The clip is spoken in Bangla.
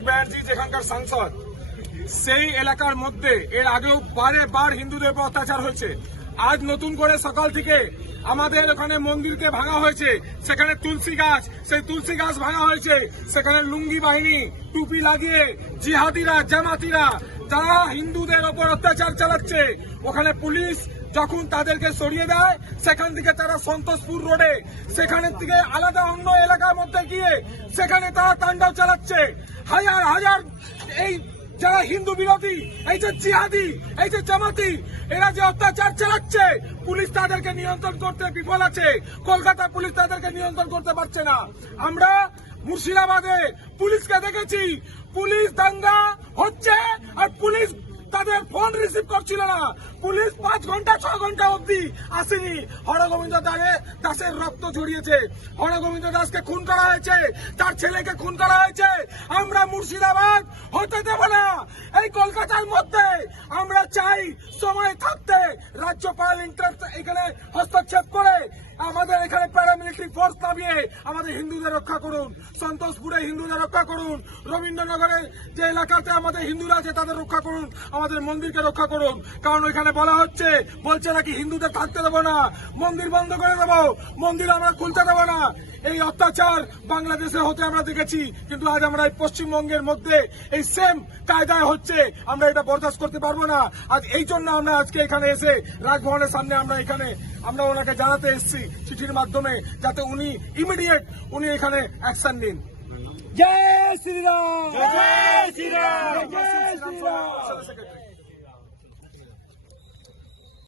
ব্যানার্জি যেখানকার সাংসদ, সেই এলাকার মধ্যে এর আগেও বারে বার হিন্দুদের উপর অত্যাচার হয়েছে। আজ নতুন করে সকাল থেকে আমাদের ওখানে মন্দিরকে ভাঙা হয়েছে। সেখানে তুলসী গাছ, সেই তুলসী গাছ ভাঙা হয়েছে। সেখানে লুঙ্গি বাহিনী, টুপি লাগিয়ে জিহাদিরা, জামাতিরা, তারা হিন্দুদের ওপর অত্যাচার চালাচ্ছে। ওখানে পুলিশ যখন তাদেরকে সরিয়ে দেয়, সেখান থেকে তারা সন্তোষপুর রোডে সেখানে থেকে আলাদা অন্য এলাকার মধ্যে গিয়ে, সেখানে তারা তাণ্ডব চালাচ্ছে। হাজার হাজার এই যারা হিন্দু বিরোধী, এই যে জিহাদি, এই যে জামাতি, এরা যে অত্যাচার চালাচ্ছে, পুলিশ তাদেরকে নিয়ন্ত্রণ করতে বিফল আছে কলকাতা পুলিশ তাদেরকে নিয়ন্ত্রণ করতে পারছে না। আমরা মুর্শিদাবাদে পুলিশকে দেখেছি, পুলিশ দাঙ্গা হচ্ছে আর পুলিশ তাদের ফোন রিসিভ করছিল না। পুলিশ পাঁচ ঘণ্টা ছ ঘণ্টা অবধি আসেনি। হরগোবিন্দ দাসে, দাসের রক্ত ঝরিয়েছে। হরগোবিন্দ দাসকে খুন করা হয়েছে, তার ছেলেকে খুন করা হয়েছে। মুর্শিদাবাদ হতে দেব না। এই কলকাতার মধ্যে আমরা চাই সময় থাকতে রাজ্যপাল এখানে হস্তক্ষেপ করে আমাদের এখানে প্যারামিলিটারি ফোর্স নামিয়ে আমাদের হিন্দুদের রক্ষা করুন। সন্তোষপুরে হিন্দুদের রক্ষা করুন। রবীন্দ্রনগরে যে এলাকাতে আমাদের হিন্দুরা আছে, তাদের রক্ষা করুন। আমাদের মন্দিরকে রক্ষা করুন। কারণ ওইখানে বলা হচ্ছে, বলছে নাকি হিন্দুদের থাকতে দেবো না। মন্দির বন্ধ করে দেবো। মন্দির আমরা খুলতে দেবো না। এই অত্যাচার বাংলাদেশে হতে আমরা দেখেছি। কিন্তু আজ আমরা এই পশ্চিমবঙ্গের মধ্যে এই সেম কায়দায় হচ্ছে। আমরা এটা বরদাস্ত করতে পারব না। আজ এই জন্য আমরা আজকে এখানে এসে রাজভবনের সামনে আমরা এখানে আমরা ওনাকে জানাতে এসেছি চিঠির মাধ্যমে যাতে উনি ইমিডিয়েট উনি এখানে অ্যাকশন নিন। জয় শ্রীরাম!